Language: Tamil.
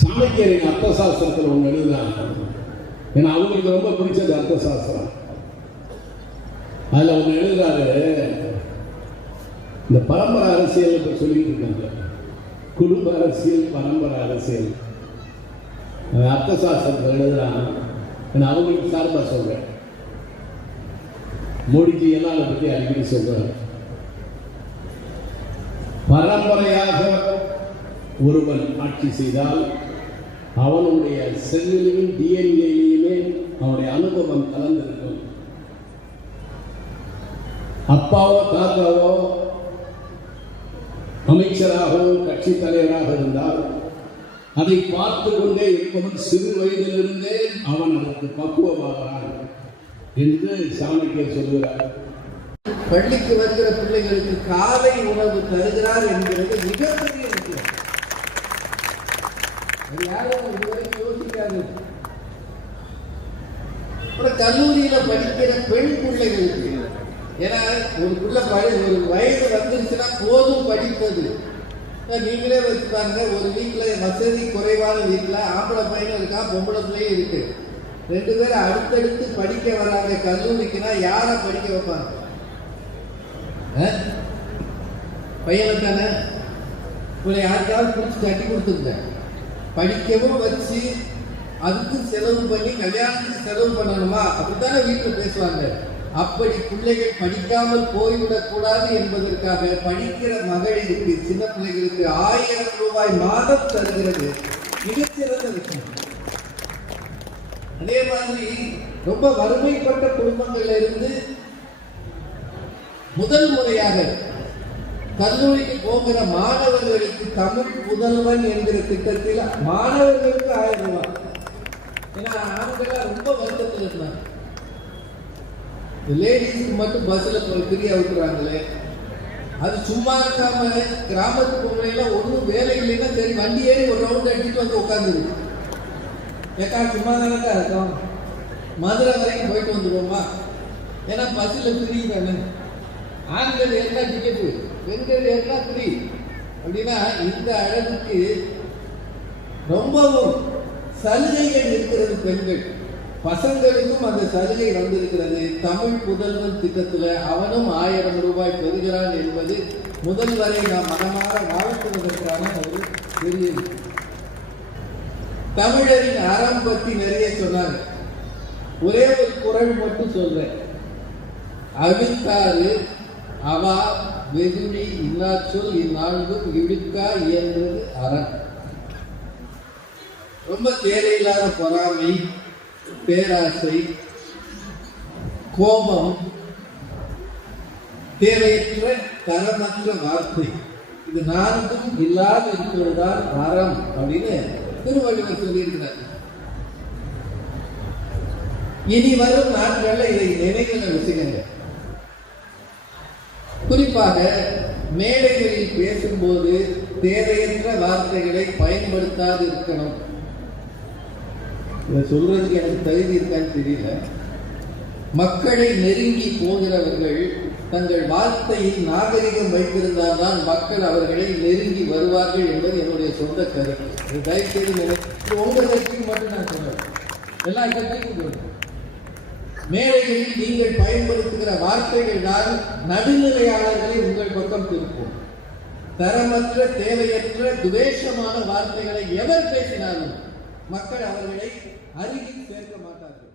சாணக்கியரின் அர்த்த சாஸ்திரத்தில் ஒன்று எழுதுறாங்க. ஏன்னா அவங்களுக்கு ரொம்ப பிடிச்சது அர்த்த சாஸ்திரம். அதில் ஒன்று எழுதுறாரு, இந்த பரம்பரை அரசியல் இப்போ சொல்லிட்டு இருக்காங்க, குடும்ப அரசியல் பரம்பரை அரசியல். அர்த்த சாஸ்திரத்தில் எழுதுறாங்க. நான் அவங்களுக்கு சார்பாக சொல்றேன். மோடிஜி எல்லாம் அதை பற்றி அடிக்கடி சொல்றாரு. பரம்பரையாக ஒருவன் ஆட்சி செய்தால் அவனுடைய செல்லிலும் டிஎன்ஏயிலுமே அவனுடைய அனுபவம் கலந்திருக்கும். அப்பாவோ தாத்தாவோ அமைச்சராகவோ கட்சி தலைவராக இருந்தால் அதை பார்த்து கொண்டே இருப்பவன் சிறு வயதிலிருந்தே அவன் அதற்கு பக்குவமாகிறான் என்று சாணக்கியர் சொல்கிறார். பள்ளிக்கு வருகிற பிள்ளைகளுக்கு காலை உணவு தருகிறார் என்கிறது மிகப்பெரிய விஷயம். யாரும் இதுவரை யோசிக்காது. கல்லூரியில படிக்கிற பெண் பிள்ளைகளுக்கு, ஏன்னா ஒரு வயது வந்துருச்சுன்னா போதும் படிப்பது. நீங்களே வச்சுப்பாங்க, ஒரு வீட்டுல வசதி குறைவான வீட்டுல ஆம்பளை பையனும் இருக்கா, பொம்பளை பிள்ளையும் இருக்கு. 2 பேரும் அடுத்தடுத்து படிக்க வராங்க கல்லூரிக்குன்னா யார படிக்க வைப்பாங்க? பையனை தானே. யாருக்காவது பிடிச்சி தட்டி கொடுத்துருங்க. படிக்கவும் வச்சு அதுக்கு செலவு பண்ணி கல்யாணத்துக்கு செலவு பண்ணணுமா? அப்படித்தானே வீட்டில் பேசுவாங்க. அப்படி பிள்ளைகள் படிக்காமல் போய்விடக் கூடாது என்பதற்காக படிக்கிற மகளிருக்கு, சின்ன பிள்ளைகளுக்கு 1000 ரூபாய் மாதம் தருகிறது. மிகச்சிறந்த விஷயம். அதே மாதிரி ரொம்ப வறுமைப்பட்ட குடும்பங்கள்ல இருந்து முதல் முறையாக கல்லூரிக்கு போகிற மாணவர்களுக்கு தமிழ் முதல்வன் என்கிற திட்டத்தில் மாணவர்களுக்கு 1000 ரூபாய். ஏன்னா ஆண்கள் ரொம்ப வருத்தத்தில் இருந்தாங்க. லேடிஸ்க்கு மட்டும் பஸ்ல ஃப்ரீயா விட்டுறாங்களே, அது சும்மா இருக்காம கிராமத்து பொம்பளைலாம் ஒன்றும் வேலை இல்லைன்னா சரி வண்டி ஏறி ஒரு ரவுண்ட் அடிச்சுட்டு வந்து உட்காந்துருக்கு. ஏக்கா சும்மா தானக்கா இருக்கோம், மதுரை வரைக்கும் போயிட்டு வந்துடுவோமா, ஏன்னா பஸ்ஸில் ஃப்ரீ தானே. ஆண்கள் ஏறினா டிக்கெட்டு, பெண்கள் ஏறினா ஃப்ரீ. அப்படின்னா இந்த அளவுக்கு ரொம்பவும் சலுகைகள் இருக்கிறது. பெண்கள் பசங்களுக்கும் அந்த சலுகை வந்திருக்கிறது. தமிழ் புதல்வன் திட்டத்தில் அவனும் 1000 ரூபாய் பெறுகிறான் என்பது முதல்வரை நாம் மனமாற வாழ்த்துவதற்கான ஒரு பெரிய தமிழரின் அறம் பற்றி நிறைய சொன்னாங்க. ஒரே ஒரு குரல் மட்டும் சொல்றேன். அழுக்காறு அவா வெகுளி இன்னாச்சொல் இந்நான்கும் இழுக்கா இயன்றது அறம். ரொம்ப தேவையில்லாத பொறாமை, பேராசை, கோபம், தேவையற்ற தரமற்ற வார்த்தை, இது 4ம் இல்லாத இருக்கிறதுதான் அறம் அப்படின்னு திருவள்ளுவர் சொல்லியிருக்கிறார். இனி வரும் நாட்கள்ல இதை நினைவுல வச்சுக்கங்க. குறிப்பாக மேடைகளில் பேசும்போது தேவையற்ற வார்த்தைகளை பயன்படுத்தாது இருக்கணும். இதை சொல்றதுக்கு எனக்கு தகுதி இருக்கான்னு தெரியல. மக்களை நெருங்கி போகிறவர்கள் தங்கள் வார்த்தையில் நாகரிகம் வைத்திருந்தால் தான் மக்கள் அவர்களை நெருங்கி வருவார்கள் என்பது என்னுடைய சொந்த கருத்து. தயவுசெய்து உங்க கட்சிக்கு மட்டும் நான் சொல்றேன், எல்லா கட்சிக்கும் சொல்றேன். மேடைகளில் நீங்கள் பயன்படுத்துகிற வார்த்தைகள் தான் நடுநிலையாளர்களை உங்கள் பக்கம் திருப்பும். தரமற்ற தேவையற்ற துவேஷமான வார்த்தைகளை எவர் பேசினாலும் மக்கள் அவர்களை அருகில் சேர்க்க மாட்டார்கள்.